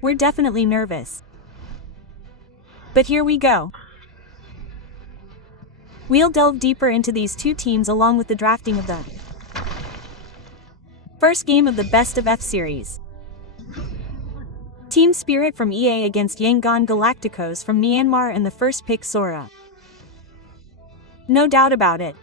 we're definitely nervous. But here we go. We'll delve deeper into these two teams along with the drafting of the first game of the Best of F series. Team Spirit from EA against yangongalacticos from Myanmar, and the first pick Sora. No doubt about it.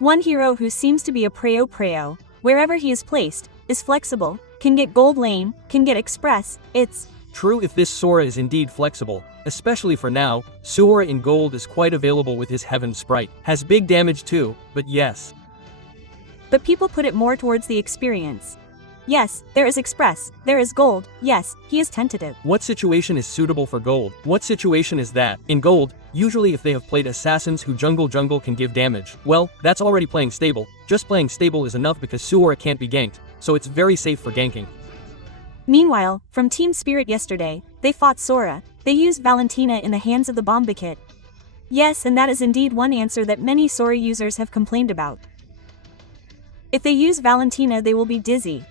One hero who seems to be a preo, wherever he is placed, is flexible, can get gold lane, can get express, it's true if this Sora is indeed flexible, especially for now. Sora in gold is quite available with his Heaven Sprite, has big damage too, but yes. But people put it more towards the experience. Yes, there is express, there is gold, yes, he is tentative. What situation is suitable for gold? What situation is that? In gold, usually if they have played assassins who jungle can give damage, well, that's already playing stable. Just playing stable is enough because Sora can't be ganked, so it's very safe for ganking. Meanwhile, from Team Spirit yesterday, they fought Sora, they used Valentina in the hands of the Bombakit. Yes, and that is indeed one answer that many Sora users have complained about. If they use Valentina they will be dizzy.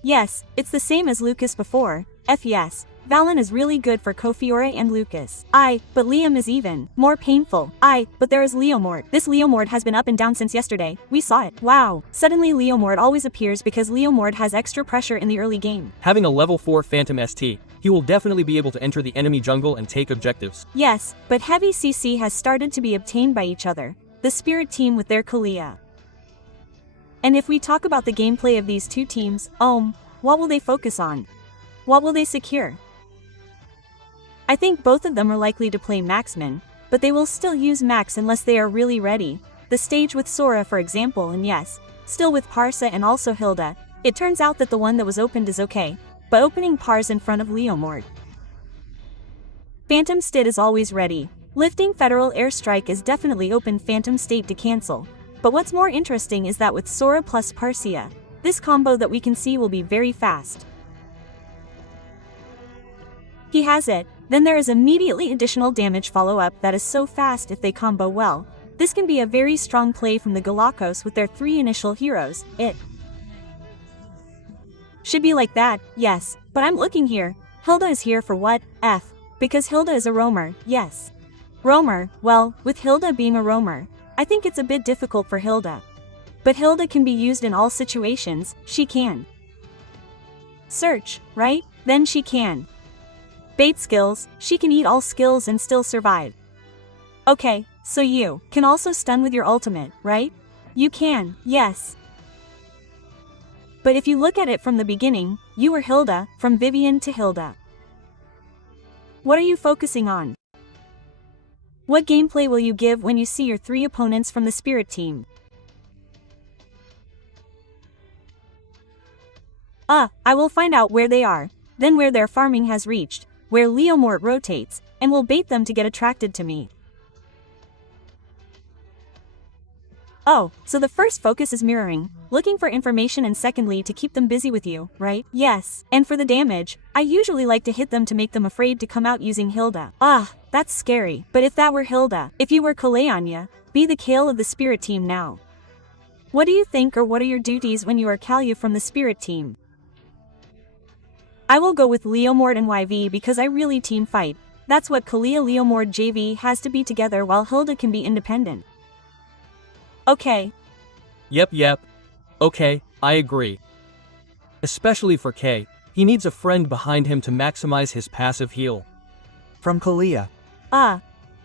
Yes, it's the same as Lucas before. Yes, Valen is really good for Kofiore and Lucas. But Liam is even more painful. But there is Leomord. This Leomord has been up and down since yesterday. We saw it. Wow. Suddenly Leomord always appears because Leomord has extra pressure in the early game. Having a level 4 Phantom ST, he will definitely be able to enter the enemy jungle and take objectives. Yes, but heavy CC has started to be obtained by each other. The Spirit team with their Kalia. And if we talk about the gameplay of these two teams, what will they focus on? What will they secure? I think both of them are likely to play Maxman, but they will still use Max unless they are really ready. The stage with Sora for example, and yes, still with Parsa and also Hilda. It turns out that the one that was opened is okay, but opening Pars in front of Leomord. Phantom State is always ready. Lifting Federal Airstrike is definitely open Phantom State to cancel. But what's more interesting is that with Sora plus Parsia, this combo that we can see will be very fast. He has it, then there is immediately additional damage follow-up that is so fast if they combo well. This can be a very strong play from the Galacos with their 3 initial heroes. It should be like that, yes, but I'm looking here. Hilda is here for what? Because Hilda is a roamer, yes. Roamer, well, with Hilda being a roamer, I think it's a bit difficult for Hilda. But Hilda can be used in all situations, she can search, right? Then she can bait skills, she can eat all skills and still survive. Okay, so you can also stun with your ultimate, right? You can, yes. But if you look at it from the beginning, you were Hilda, from Vivian to Hilda. What are you focusing on? What gameplay will you give when you see your 3 opponents from the Spirit team? I will find out where they are, then where their farming has reached, where Leomort rotates, and will bait them to get attracted to me. So the first focus is mirroring, looking for information, and secondly to keep them busy with you, right? Yes. And for the damage, I usually like to hit them to make them afraid to come out using Hilda. That's scary. But if that were Hilda, if you were Kaleanya, be the Kale of the Spirit team now. What do you think, or what are your duties when you are Kalya from the Spirit team? I will go with Leomord and YV because I really team fight. That's what Kalia Leomord JV has to be together while Hilda can be independent. Okay. Yep. Okay, I agree. Especially for K, he needs a friend behind him to maximize his passive heal. From Kalia.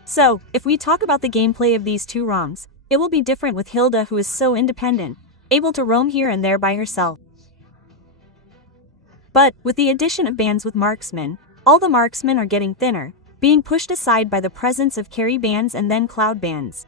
So, if we talk about the gameplay of these two ROMs, it will be different with Hilda, who is so independent, able to roam here and there by herself. But, with the addition of bands with marksmen, all the marksmen are getting thinner, being pushed aside by the presence of carry bands and then cloud bands.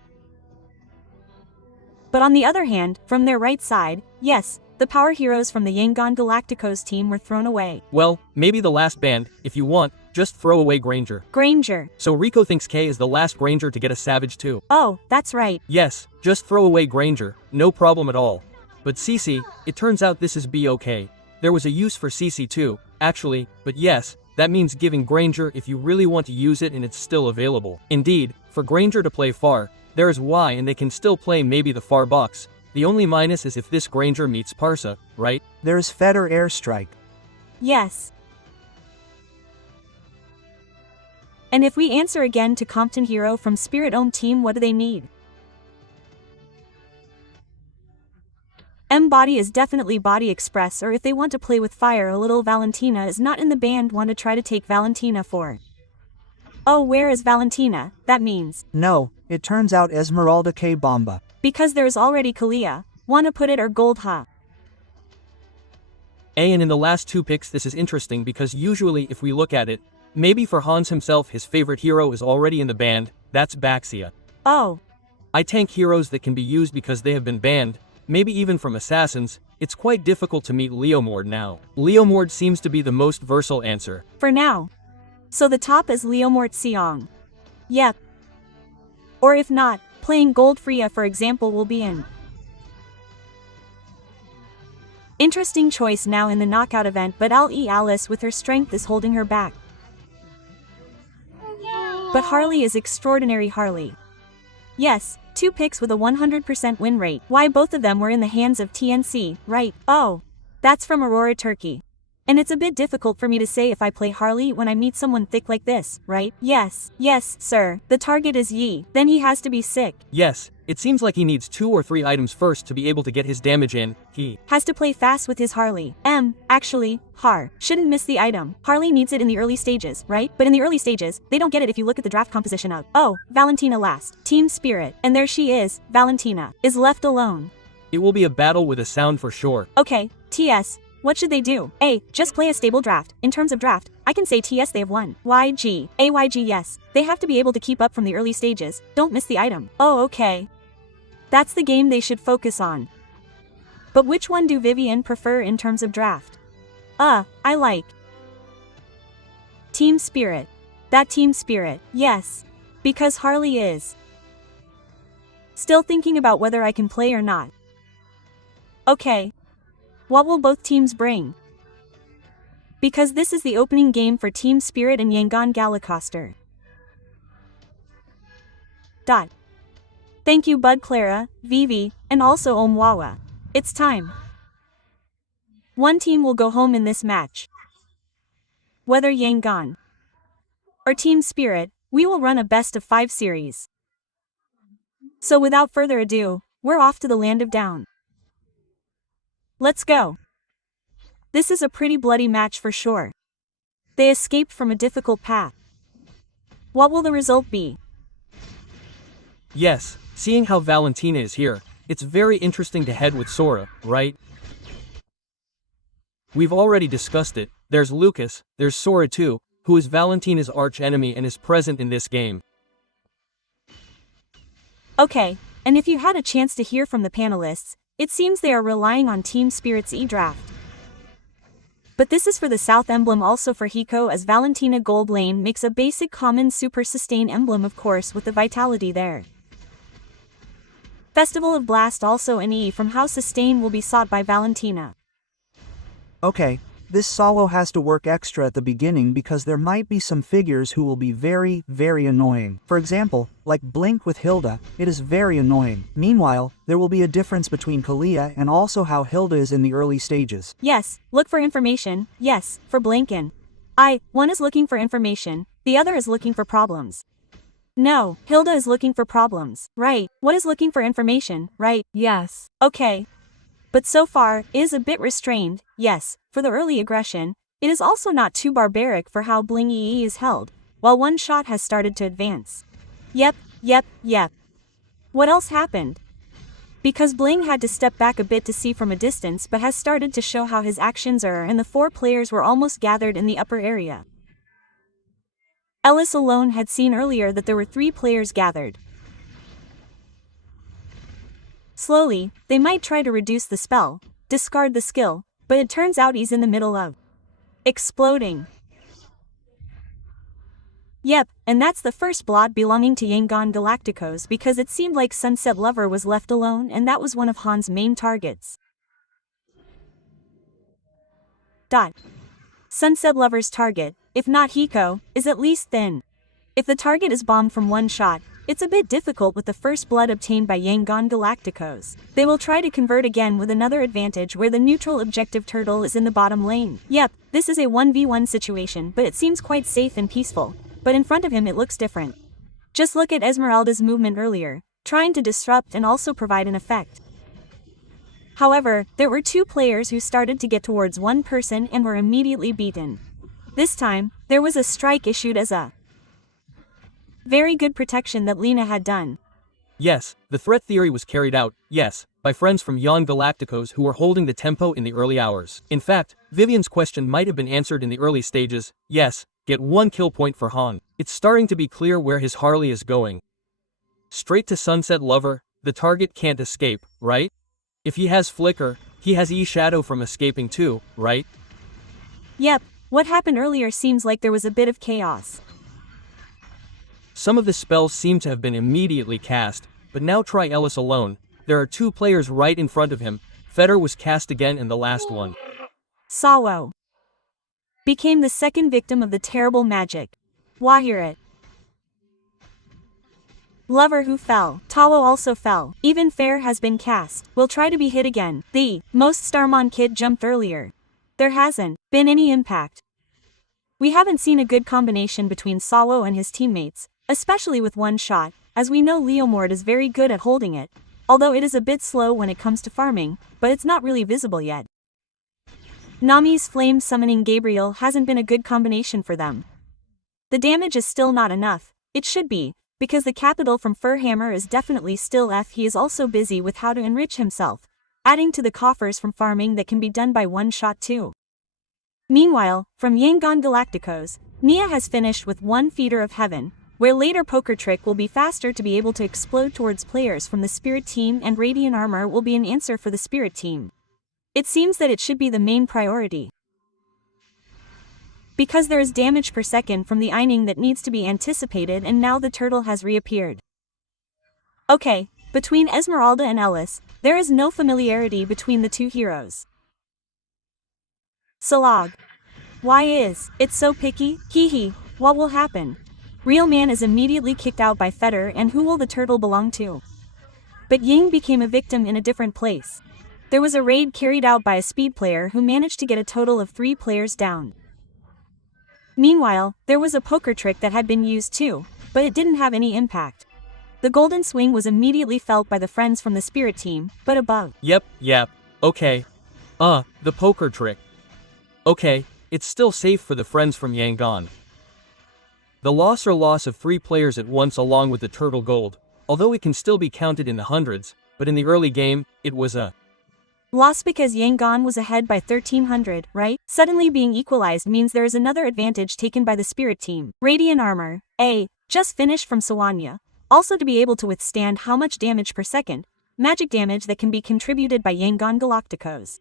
But on the other hand, from their right side, yes, the power heroes from the yangongalacticos team were thrown away. Well, maybe the last band, if you want, just throw away Granger. So Rico thinks K is the last Granger to get a Savage too. Oh, that's right. Yes, just throw away Granger, no problem at all. But CC, it turns out this is OK. There was a use for CC too, actually, but yes, that means giving Granger if you really want to use it and it's still available. Indeed, for Granger to play far, there is Y and they can still play maybe the far box. The only minus is if this Granger meets Parsa, right? There's Feder Airstrike. Yes. And if we answer again to Compton Hero from Spirit Ohm Team, what do they need? M Body is definitely Body Express, or if they want to play with fire a little. Valentina is not in the band. Want to try to take Valentina for. Oh, where is Valentina? That means. No, it turns out Esmeralda K. Bomba. Because there's already Kalia. Wanna put it or gold, huh? And in the last two picks this is interesting because usually if we look at it, maybe for Hans himself his favorite hero is already in the band, that's Baxia. Oh. I tank heroes that can be used because they have been banned, maybe even from assassins. It's quite difficult to meet Leomord now. Leomord seems to be the most versatile answer. For now. So the top is Leomord Siong. Yep. Or if not, playing Gold Freya for example will be in. Interesting choice now in the knockout event, but Alice with her strength is holding her back. But Harley is extraordinary Harley. Yes, 2 picks with a 100% win rate. Why both of them were in the hands of TNC, right? Oh. That's from Aurora, Turkey. And it's a bit difficult for me to say if I play Harley when I meet someone thick like this, right? Yes, sir. The target is Yi. Then he has to be sick. Yes, it seems like he needs 2 or 3 items first to be able to get his damage in. He has to play fast with his Harley. Actually, shouldn't miss the item. Harley needs it in the early stages, right? But in the early stages, they don't get it if you look at the draft composition of, oh, Valentina last. Team Spirit. And there she is, Valentina, is left alone. It will be a battle with a sound for sure. Okay, TS. What should they do? A. Just play a stable draft. In terms of draft, I can say TS they have won. YG. AYG yes. They have to be able to keep up from the early stages. Don't miss the item. Oh okay. That's the game they should focus on. But which one do Vivian prefer in terms of draft? I like Team Spirit. That Team Spirit, yes. Because Harley is. Still thinking about whether I can play or not. Okay. What will both teams bring? Because this is the opening game for Team Spirit and yangongalacticos. Thank you Bud Clara, Vivi, and also Omwawa. It's time. One team will go home in this match. Whether Yangon or Team Spirit, we will run a best of 5 series. So without further ado, we're off to the land of down. Let's go. This is a pretty bloody match for sure. They escaped from a difficult path. What will the result be? Yes, seeing how Valentina is here, it's very interesting to head with Sora, right? We've already discussed it. There's Lucas, there's Sora too, who is Valentina's arch-enemy and is present in this game. Okay, and if you had a chance to hear from the panelists, it seems they are relying on Team Spirit's E-Draft. But this is for the South emblem, also for Hiko, as Valentina Gold Lane makes a basic common super sustain emblem, of course, with the vitality there. Festival of Blast also an E from how sustain will be sought by Valentina. Okay, this solo has to work extra at the beginning because there might be some figures who will be very, very annoying. For example, like Blink with Hilda, it is very annoying. Meanwhile, there will be a difference between Kalia and also how Hilda is in the early stages. Yes, look for information, yes, for Blinkin. One is looking for information, the other is looking for problems. No, Hilda is looking for problems, right? What is looking for information, right? Yes. Okay. But so far, is a bit restrained, yes, for the early aggression. It is also not too barbaric for how Bling EE is held, while one shot has started to advance. Yep. What else happened? Because Bling had to step back a bit to see from a distance, but has started to show how his actions are, and the 4 players were almost gathered in the upper area. Ellis alone had seen earlier that there were 3 players gathered. Slowly, they might try to reduce the spell, discard the skill, but it turns out he's in the middle of exploding. Yep, and that's the first blot belonging to yangongalacticos, because it seemed like Sunset Lover was left alone, and that was one of Han's main targets. Sunset Lover's target, if not Hiko, is at least thin. If the target is bombed from one shot, it's a bit difficult with the first blood obtained by yangongalacticos. They will try to convert again with another advantage where the neutral objective turtle is in the bottom lane. Yep, this is a 1v1 situation, but it seems quite safe and peaceful. but in front of him it looks different. Just look at Esmeralda's movement earlier, trying to disrupt and also provide an effect. However, there were two players who started to get towards one person and were immediately beaten. This time, there was a strike issued as a very good protection that Lena had done. Yes, the threat theory was carried out, yes, by friends from yangongalacticos who were holding the tempo in the early hours. In fact, Vivian's question might have been answered in the early stages, yes, get 1 kill point for Han. It's starting to be clear where his Harley is going. Straight to Sunset Lover, the target can't escape, right? If he has Flicker, he has E-Shadow from escaping too, right? Yep, what happened earlier seems like there was a bit of chaos. Some of the spells seem to have been immediately cast, but now try Ellis alone. There are 2 players right in front of him. Fetter was cast again and the last one. Sawo became the second victim of the terrible magic. Wahirit. Lover who fell. Tawo also fell. Even Fair has been cast. Will try to be hit again. The most Starmon kid jumped earlier. There hasn't been any impact. We haven't seen a good combination between Sawo and his teammates, especially with one shot, as we know Leomord is very good at holding it, although it is a bit slow when it comes to farming, but it's not really visible yet. Nami's flame summoning Gabriel hasn't been a good combination for them. The damage is still not enough, it should be, because the capital from Furhammer is definitely still F. He is also busy with how to enrich himself, adding to the coffers from farming that can be done by one shot too. Meanwhile, from yangongalacticos, Nia has finished with 1 Feeder of Heaven, where later Poker Trick will be faster to be able to explode towards players from the Spirit team, and Radiant Armor will be an answer for the Spirit team. It seems that it should be the main priority, because there is damage per second from the Eining that needs to be anticipated, and now the turtle has reappeared. Okay, between Esmeralda and Ellis, there is no familiarity between the 2 heroes. Salag. Why is it so picky? Hee, what will happen? Real Man is immediately kicked out by Fetter, and who will the turtle belong to? But Ying became a victim in a different place. There was a raid carried out by a speed player who managed to get a total of 3 players down. Meanwhile, there was a poker trick that had been used too, but it didn't have any impact. The golden swing was immediately felt by the friends from the Spirit team, but above. Yep, okay. The poker trick. Okay, it's still safe for the friends from Yangon. The loss of 3 players at once along with the turtle gold, although it can still be counted in the hundreds, but in the early game, it was a loss because Yangon was ahead by 1300, right? Suddenly being equalized means there is another advantage taken by the Spirit team. Radiant Armor, just finished from Sawanya, also to be able to withstand how much damage per second, magic damage that can be contributed by yangongalacticos.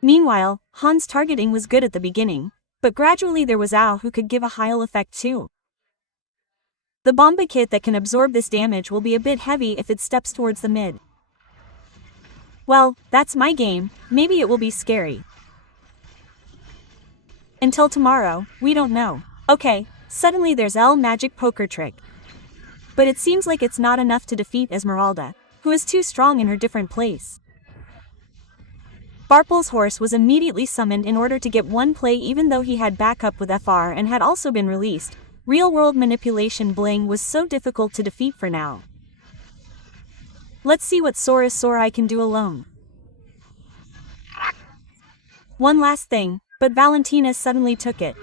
Meanwhile, Han's targeting was good at the beginning, but gradually there was Ao who could give a heal effect too. The Bomba kit that can absorb this damage will be a bit heavy if it steps towards the mid. Well, that's my game, maybe it will be scary. Until tomorrow, we don't know. Okay, suddenly there's L magic poker trick. But it seems like it's not enough to defeat Esmeralda, who is too strong in her different place. Barple's horse was immediately summoned in order to get 1 play even though he had backup with FR and had also been released. Real-world manipulation bling was so difficult to defeat for now. Let's see what Saurus Sorai can do alone. One last thing, but Valentina suddenly took it.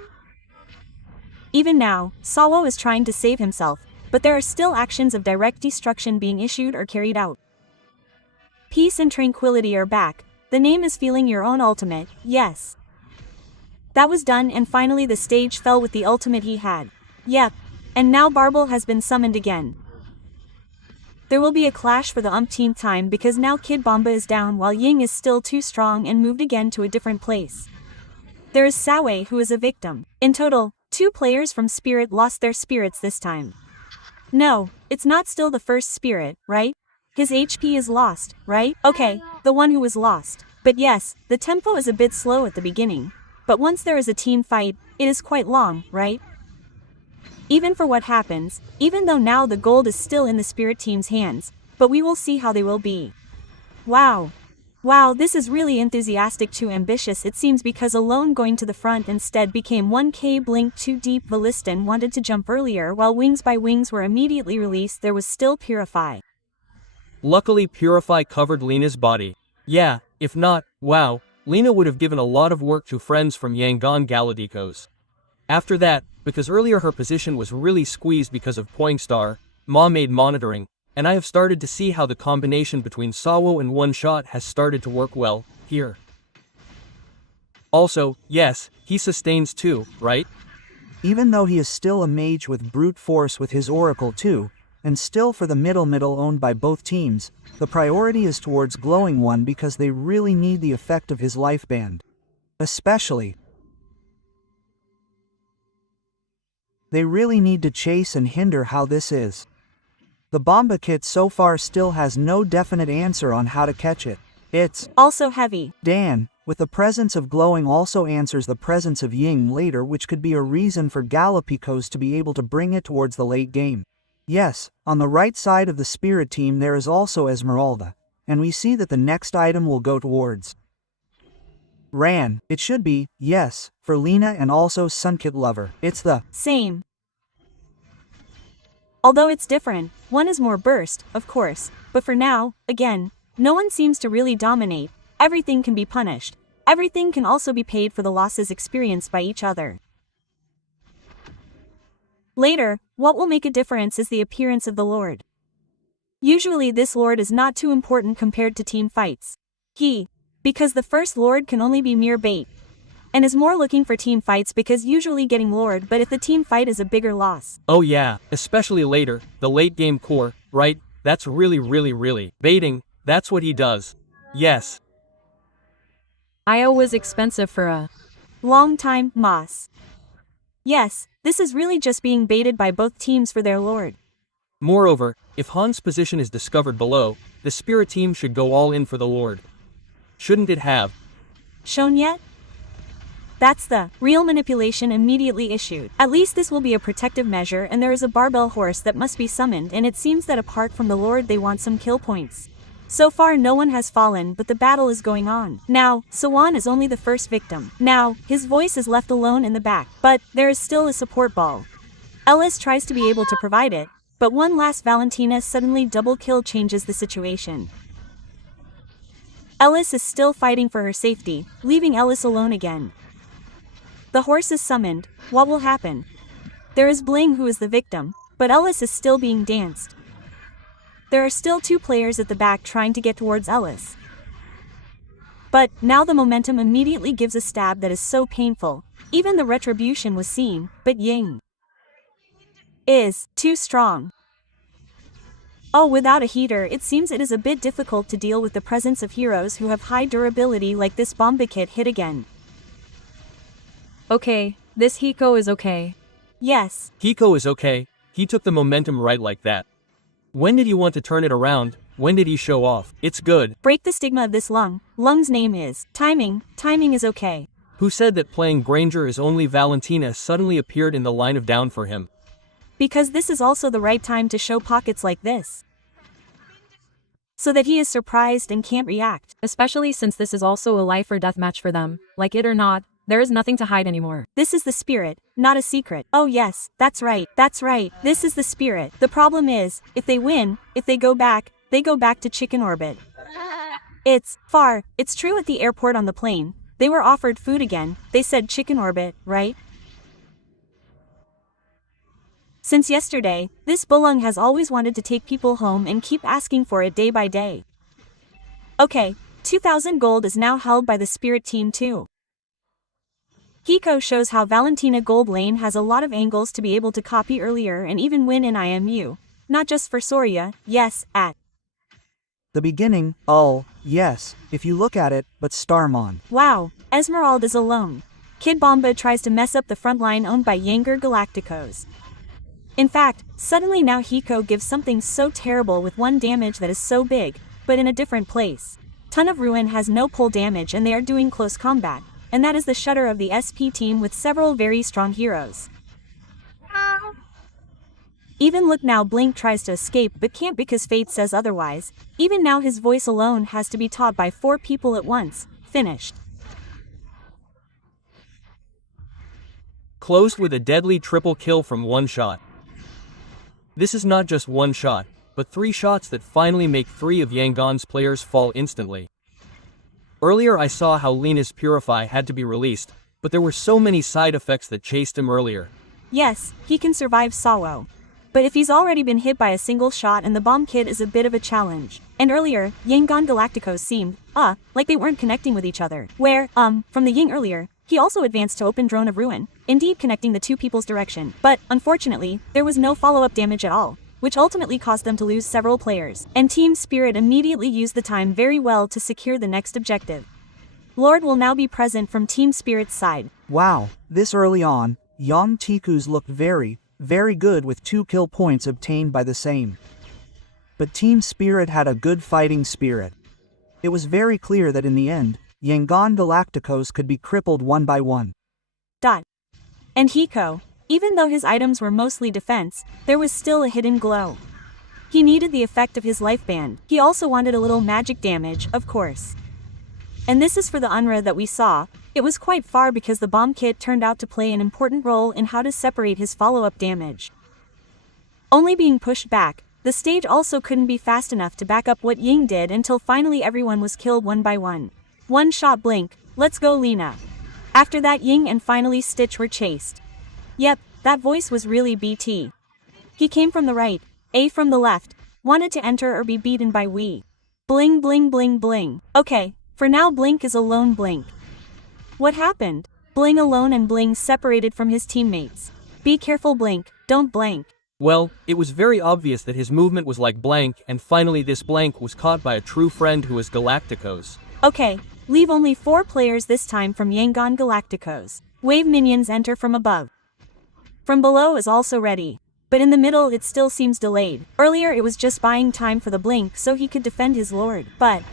Even now, Sawo is trying to save himself, but there are still actions of direct destruction being issued or carried out. Peace and tranquility are back. The name is feeling your own ultimate, yes. That was done, and finally the stage fell with the ultimate he had. Yep, and now Barble has been summoned again. There will be a clash for the umpteenth time because now Kid Bomba is down while Ying is still too strong and moved again to a different place. There is Sawe who is a victim. In total, 2 players from Spirit lost their spirits this time. No, it's not still the first Spirit, right? His HP is lost, right? Okay, the one who was lost. But yes, the tempo is a bit slow at the beginning. But once there is a team fight, it is quite long, right? Even for what happens, even though now the gold is still in the Spirit team's hands, but we will see how they will be. Wow! Wow, this is really enthusiastic too ambitious it seems because alone going to the front instead became 1k blink too deep. Valiston wanted to jump earlier while wings by wings were immediately released. There was still Purify. Luckily Purify covered Lena's body. Yeah, if not, wow, Lena would have given a lot of work to friends from yangongalacticos. After that, because earlier her position was really squeezed because of Poingstar, Ma made monitoring, and I have started to see how the combination between Sawo and One Shot has started to work well, here. Also, yes, he sustains too, right? Even though he is still a mage with brute force with his Oracle too, and still for the middle owned by both teams, the priority is towards Glowing One because they really need the effect of his life band. Especially, they really need to chase and hinder how this is. The Bomba kit so far still has no definite answer on how to catch it. It's also heavy. Dan, with the presence of Glowing also answers the presence of Ying later, which could be a reason for Galacticos to be able to bring it towards the late game. Yes, on the right side of the Spirit team there is also Esmeralda, and we see that the next item will go towards Ran. It should be, yes, for Lena and also Sunkit Lover. It's the same. Although it's different, one is more burst, of course, but for now, again, no one seems to really dominate. Everything can be punished. Everything can also be paid for the losses experienced by each other. Later, what will make a difference is the appearance of the Lord. Usually this Lord is not too important compared to team fights. Because the first Lord can only be mere bait. And is more looking for team fights because usually getting Lord, but if the team fight is a bigger loss. Oh yeah, especially later, the late game core, right? That's really baiting, that's what he does. Yes. IO was expensive for a long time, Moss. Yes, this is really just being baited by both teams for their Lord. Moreover, if Han's position is discovered below, the Spirit team should go all in for the Lord. Shouldn't it have shown yet? That's the real manipulation immediately issued. At least this will be a protective measure and there is a barbell horse that must be summoned and it seems that apart from the Lord they want some kill points. So far no one has fallen but the battle is going on. Now, Sawan is only the first victim. Now, his voice is left alone in the back, but there is still a support ball. Ellis tries to be able to provide it, but one last Valentina suddenly double kill changes the situation. Ellis is still fighting for her safety, leaving Ellis alone again. The horse is summoned. What will happen? There is Bling who is the victim, but Ellis is still being danced. There are still two players at the back trying to get towards Ellis. But now the momentum immediately gives a stab that is so painful. Even the retribution was seen, but Ying is too strong. Oh, without a heater it seems it is a bit difficult to deal with the presence of heroes who have high durability like this Bomba kit hit again. Okay, this Hiko is okay. Yes. Hiko is okay, he took the momentum right like that. When did he want to turn it around? When did he show off? It's good. Break the stigma of this Lung. Lung's name is Timing. Timing is okay. Who said that playing Granger is only Valentina suddenly appeared in the line of down for him? Because this is also the right time to show pockets like this. So that he is surprised and can't react. Especially since this is also a life or death match for them. Like it or not, there is nothing to hide anymore. This is the spirit, not a secret. Oh yes, that's right. This is the spirit. The problem is, if they win, if they go back to chicken orbit. It's far. It's true at the airport on the plane. They were offered food again. They said chicken orbit, right? Since yesterday, this Bulung has always wanted to take people home and keep asking for it day by day. Okay, 2,000 gold is now held by the Spirit team too. Hiko shows how Valentina Gold Lane has a lot of angles to be able to copy earlier and even win in IMU. Not just for Soria, yes, at the beginning, yes, if you look at it, but Starmon. Wow, Esmeralda is alone. Kid Bomba tries to mess up the front line owned by Yangongalacticos. In fact, suddenly now Hiko gives something so terrible with one damage that is so big, but in a different place. Ton of Ruin has no pull damage and they are doing close combat, and that is the shutter of the SP team with several very strong heroes. Even look now, Blink tries to escape but can't because fate says otherwise. Even now his voice alone has to be taught by 4 people at once. Finished. Closed with a deadly triple kill from one shot. This is not just one shot, but 3 shots that finally make 3 of Yangon's players fall instantly. Earlier I saw how Lena's Purify had to be released, but there were so many side effects that chased him earlier. Yes, he can survive Sawo. But if he's already been hit by a single shot and the bomb kit is a bit of a challenge. And earlier, yangongalacticos seemed, like they weren't connecting with each other. Where, from the Ying earlier, he also advanced to open Drone of Ruin, indeed connecting the 2 people's direction. But, unfortunately, there was no follow-up damage at all, which ultimately caused them to lose several players. And Team Spirit immediately used the time very well to secure the next objective. Lord will now be present from Team Spirit's side. Wow, this early on, yangongalacticos looked very, very good with 2 kill points obtained by the same. But Team Spirit had a good fighting spirit. It was very clear that in the end, yangongalacticos could be crippled one by one. And Hiko, even though his items were mostly defense, there was still a hidden glow. He needed the effect of his life band. He also wanted a little magic damage, of course. And this is for the Unra that we saw. It was quite far because the bomb kit turned out to play an important role in how to separate his follow-up damage. Only being pushed back, the stage also couldn't be fast enough to back up what Ying did until finally everyone was killed one by one. One shot Blink, let's go Lena. After that Ying and finally Stitch were chased. Yep, that voice was really BT. He came from the right, A from the left, wanted to enter or be beaten by we. Bling bling bling bling. Okay, for now Blink is alone Blink. What happened? Bling alone and Bling separated from his teammates. Be careful Blink, don't blank. Well, it was very obvious that his movement was like blank and finally this blank was caught by a true friend who is Galacticos. Okay, leave only 4 players this time from yangongalacticos. Wave minions enter from above. From below is also ready. But in the middle it still seems delayed. Earlier it was just buying time for the Blink so he could defend his lord, but...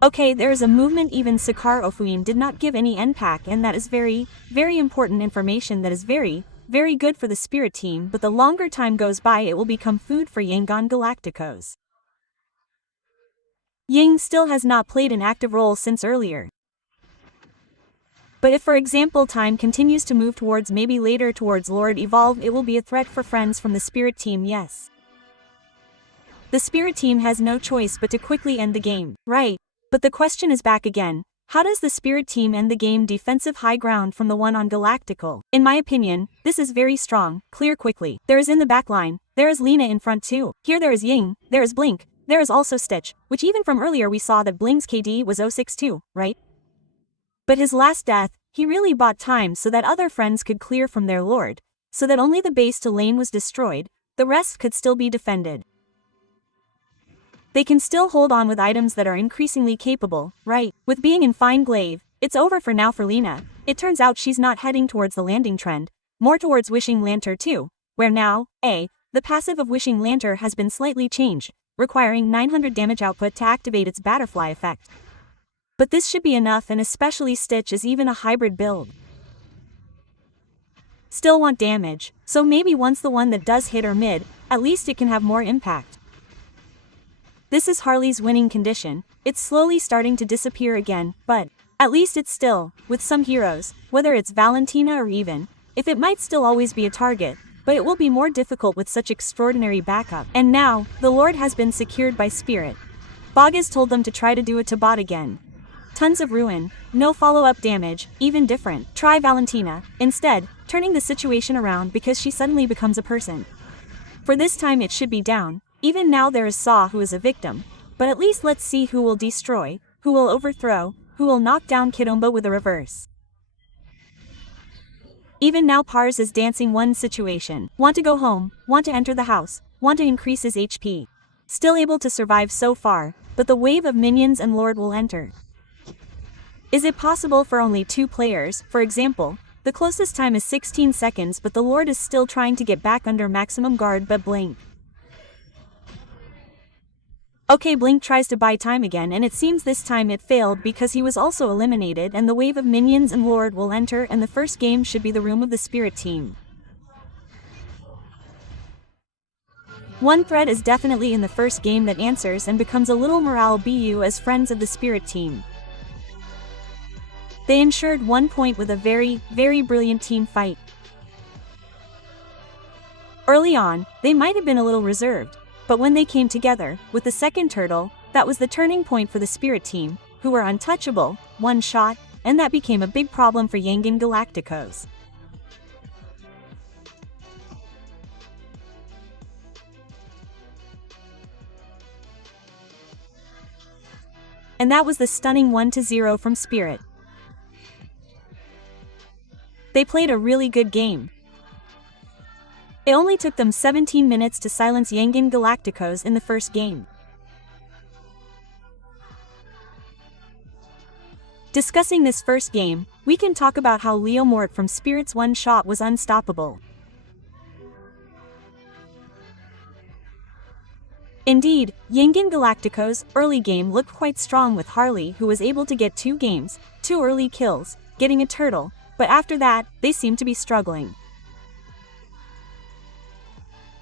Okay, there is a movement even Sakar Ofuin did not give any NPAC and that is very, very important information that is very, very good for the spirit team, but the longer time goes by it will become food for yangongalacticos. Ying still has not played an active role since earlier. But if for example time continues to move towards maybe later towards Lord Evolve it will be a threat for friends from the spirit team, yes. The spirit team has no choice but to quickly end the game, right? But the question is back again, how does the spirit team end the game defensive high ground from the one on Galactical? In my opinion, this is very strong, clear quickly. There is in the back line, there is Lena in front too. Here there is Ying, there is Blink, there is also Stitch, which even from earlier we saw that Blink's KD was 062, right? But his last death, he really bought time so that other friends could clear from their lord, so that only the base to lane was destroyed, the rest could still be defended. They can still hold on with items that are increasingly capable, right? With being in fine glaive, it's over for now for Lena. It turns out she's not heading towards the landing trend, more towards Wishing Lantern 2, where now, the passive of Wishing Lantern has been slightly changed, requiring 900 damage output to activate its Butterfly effect. But this should be enough, and especially Stitch is even a hybrid build. Still want damage, so maybe once the one that does hit or mid, at least it can have more impact. This is Harley's winning condition, it's slowly starting to disappear again, but at least it's still, with some heroes, whether it's Valentina or even, if it might still always be a target, but it will be more difficult with such extraordinary backup. And now, the Lord has been secured by Spirit. Bogas told them to try to do it to bot again. Tons of ruin, no follow-up damage, even different. Try Valentina, instead, turning the situation around because she suddenly becomes a person. For this time it should be down. Even now there is Saw who is a victim, but at least let's see who will destroy, who will overthrow, who will knock down Kidomba with a reverse. Even now Pars is dancing one situation. Want to go home, want to enter the house, want to increase his HP. Still able to survive so far, but the wave of minions and Lord will enter. Is it possible for only 2 players? For example, the closest time is 16 seconds but the Lord is still trying to get back under maximum guard but Blink. Okay, Blink tries to buy time again and it seems this time it failed because he was also eliminated and the wave of minions and Lord will enter and the first game should be the room of the spirit team. One thread is definitely in the first game that answers and becomes a little morale BU as friends of the spirit team. They ensured 1 point with a very, very brilliant team fight. Early on, they might have been a little reserved, but when they came together, with the second turtle, that was the turning point for the spirit team, who were untouchable, one shot, and that became a big problem for yangongalacticos. And that was the stunning 1-0 from Spirit. They played a really good game. It only took them 17 minutes to silence yangongalacticos in the first game. Discussing this first game, we can talk about how Leomort from Spirit's one shot was unstoppable. Indeed, yangongalacticos' early game looked quite strong with Harley, who was able to get 2 games, 2 early kills, getting a turtle, but after that, they seemed to be struggling.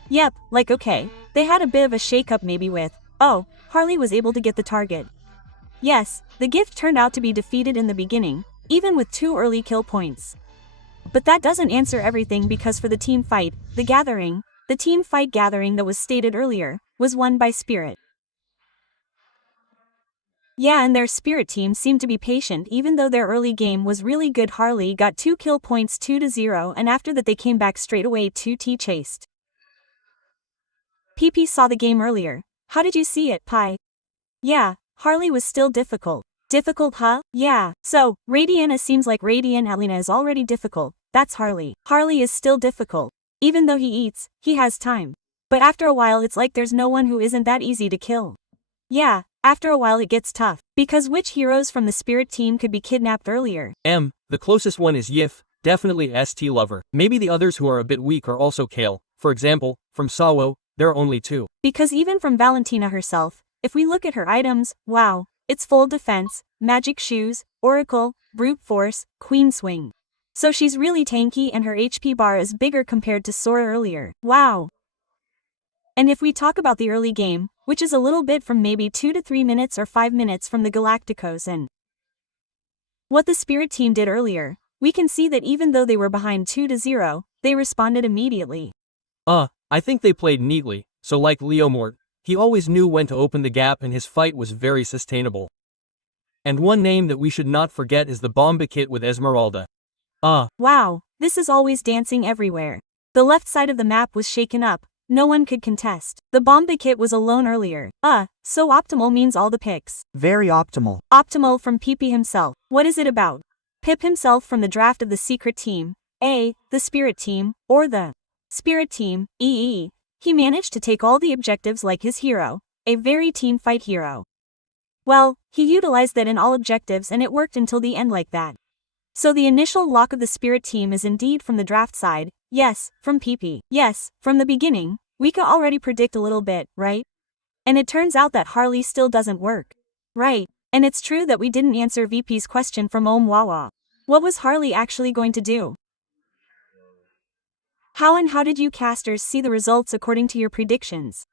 Yep, like okay, they had a bit of a shake-up maybe with, oh, Harley was able to get the target. Yes, the gift turned out to be defeated in the beginning, even with 2 early kill points. But that doesn't answer everything, because for the team fight, the team fight gathering that was stated earlier, was won by Spirit. Yeah, and their Spirit team seemed to be patient even though their early game was really good. Harley got 2 kill points 2-0, and after that they came back straight away 2T chased. PP saw the game earlier. How did you see it, Pi? Yeah, Harley was still difficult. Difficult, huh? Yeah. So, Radiana seems like Radiant Alina is already difficult. That's Harley. Harley is still difficult. Even though he eats, he has time. But after a while it's like there's no one who isn't that easy to kill. Yeah, after a while it gets tough. Because which heroes from the Spirit team could be kidnapped earlier? The closest one is Yif, definitely ST Lover. Maybe the others who are a bit weak are also Kale. For example, from Sawo, there are only 2. Because even from Valentina herself, if we look at her items, wow, it's full defense, magic shoes, oracle, brute force, queen swing. So she's really tanky and her HP bar is bigger compared to Sora earlier. Wow. And if we talk about the early game, which is a little bit from maybe 2 to 3 minutes or 5 minutes from the Galacticos and what the Spirit team did earlier, we can see that even though they were behind 2-0, they responded immediately. I think they played neatly, so like Leomort, he always knew when to open the gap and his fight was very sustainable. And one name that we should not forget is the Bomba Kit with Esmeralda. Wow, this is always dancing everywhere. The left side of the map was shaken up, no one could contest. The Bomba Kit was alone earlier. So optimal means all the picks. Very optimal. Optimal from PP himself. What is it about? Pip himself from the draft of the secret team, the Spirit team, or the Spirit team, EE. He managed to take all the objectives like his hero, a very team fight hero. Well, he utilized that in all objectives and it worked until the end like that. So the initial lock of the Spirit team is indeed from the draft side, yes, from PP. Yes, from the beginning, we could already predict a little bit, right? And it turns out that Harley still doesn't work. Right, and it's true that we didn't answer VP's question from Wawa. What was Harley actually going to do? How did you casters see the results according to your predictions?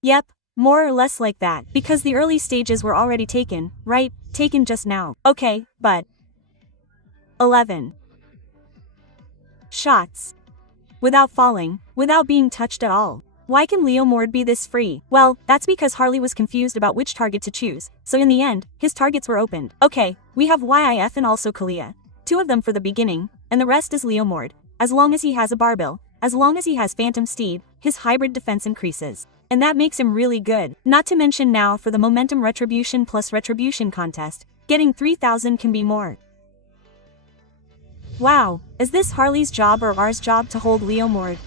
Yep, more or less like that, because the early stages were already taken, right? Taken just now. Okay, but 11 shots. Without falling, without being touched at all. Why can Leomord be this free? Well, that's because Harley was confused about which target to choose, so in the end, his targets were opened. Okay, we have YIF and also Kalia. 2 of them for the beginning, and the rest is Leomord. As long as he has a barbell, as long as he has Phantom Steed, his hybrid defense increases. And that makes him really good. Not to mention now for the Momentum Retribution plus Retribution contest, getting 3,000 can be more. Wow, is this Harley's job or ours job to hold Leomord?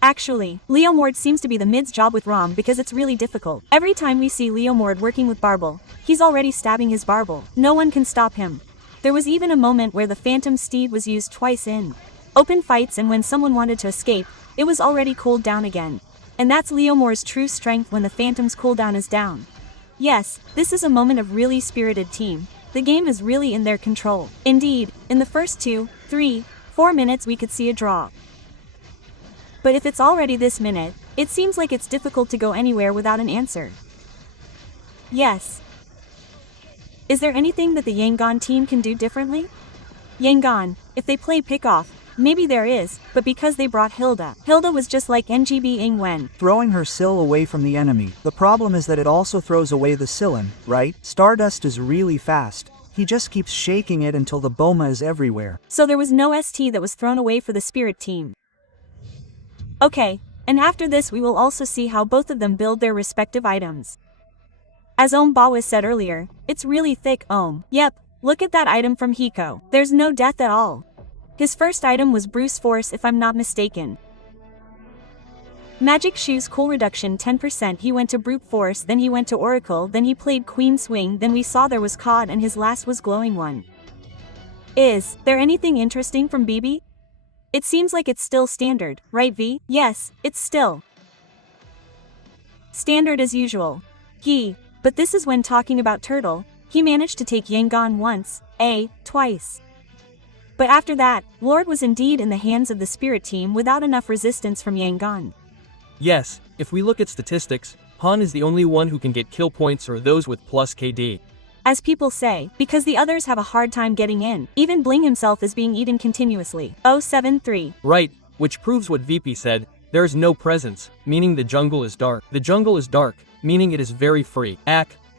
Actually, Leomord seems to be the mid's job with Rom because it's really difficult. Every time we see Leomord working with Barbel, he's already stabbing his Barbel. No one can stop him. There was even a moment where the Phantom Steed was used twice in open fights, and when someone wanted to escape, it was already cooled down again. And that's Leomord's true strength when the Phantom's cooldown is down. Yes, this is a moment of really spirited team. The game is really in their control. Indeed, in the first 2, 3, 4 minutes we could see a draw. But if it's already this minute, it seems like it's difficult to go anywhere without an answer. Yes. Is there anything that the Yangon team can do differently? Yangon, if they play pick-off, maybe there is, but because they brought Hilda. Hilda was just like NGB Ingwen. Throwing her sill away from the enemy. The problem is that it also throws away the sillin, right? Stardust is really fast. He just keeps shaking it until the boma is everywhere. So there was no ST that was thrown away for the spirit team. Okay, and after this we will also see how both of them build their respective items. As Bawa said earlier, it's really thick. Yep, look at that item from Hiko. There's no death at all. His first item was Bruce Force if I'm not mistaken. Magic Shoes Cool Reduction 10%. He went to Brute Force, then he went to Oracle, then he played Queen Swing, then we saw there was COD, and his last was Glowing One. Is there anything interesting from BB? It seems like it's still standard, right V? Yes, it's still standard as usual. But this is when talking about Turtle, he managed to take Yangon once, twice. But after that, Lord was indeed in the hands of the spirit team without enough resistance from Yangon. Yes, if we look at statistics, Han is the only one who can get kill points or those with plus KD. As people say, because the others have a hard time getting in. Even Bling himself is being eaten continuously. 073. Right, which proves what VP said, there is no presence, meaning the jungle is dark. The jungle is dark, meaning it is very free.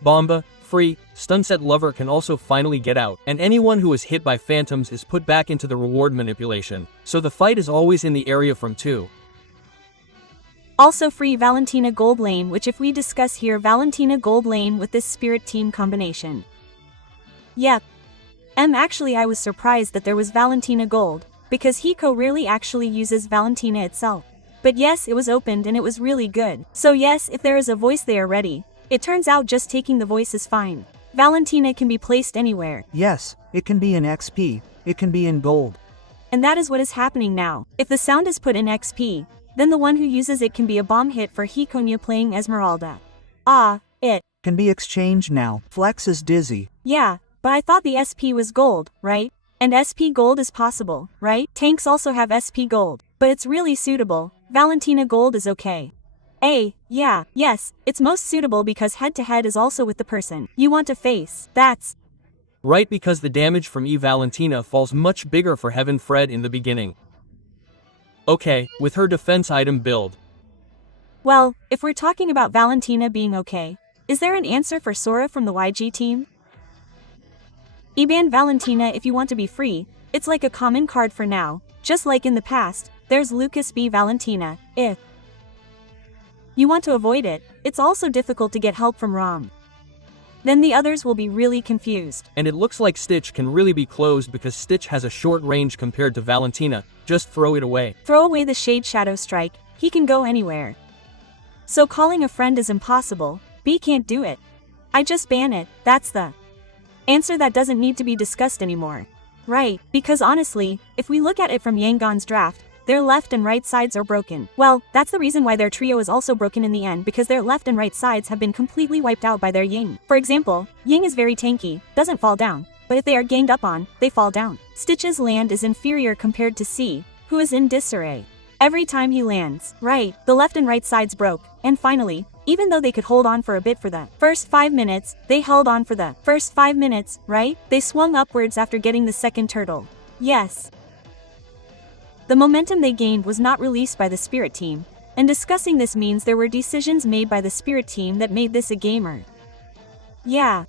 Bomba, free, Stunset Lover can also finally get out, and anyone who is hit by phantoms is put back into the reward manipulation. So the fight is always in the area from 2. Also free Valentina Gold Lane, which if we discuss here Valentina Gold Lane with this spirit team combination. Yep. Actually I was surprised that there was Valentina Gold, because Hiko rarely actually uses Valentina itself. But yes, it was opened and it was really good. So yes, if there is a voice they are ready. It turns out just taking the voice is fine. Valentina can be placed anywhere. Yes, it can be in XP, it can be in gold. And that is what is happening now. If the sound is put in XP, then the one who uses it can be a bomb hit for Hikonya playing Esmeralda. It can be exchanged now. Flex is dizzy. Yeah, but I thought the SP was gold, right? And SP gold is possible, right? Tanks also have SP gold, but it's really suitable. Valentina Gold is okay. Yes, it's most suitable because head-to-head is also with the person you want to face. That's right, because the damage from Valentina falls much bigger for Heaven Fred in the beginning. Okay, with her defense item build. Well, if we're talking about Valentina being okay, is there an answer for Sora from the YG team? Ban Valentina if you want to be free, it's like a common card for now, just like in the past, there's Lucas B. Valentina, if you want to avoid it, it's also difficult to get help from Rom. Then the others will be really confused. And it looks like Stitch can really be closed because Stitch has a short range compared to Valentina, just throw it away. Throw away the Shade Shadow Strike, he can go anywhere. So calling a friend is impossible, B can't do it. I just ban it, that's the answer that doesn't need to be discussed anymore. Right, because honestly, if we look at it from Yangon's draft, their left and right sides are broken. Well, that's the reason why their trio is also broken in the end, because their left and right sides have been completely wiped out by their Ying. For example, Ying is very tanky, doesn't fall down, but if they are ganged up on, they fall down. Stitch's land is inferior compared to C, who is in disarray. Every time he lands, right, the left and right sides broke, and finally, even though they could hold on for a bit for the first 5 minutes, they held on for the first 5 minutes, right? They swung upwards after getting the second turtle. Yes. The momentum they gained was not released by the spirit team, and discussing this means there were decisions made by the spirit team that made this a gamer. Yeah,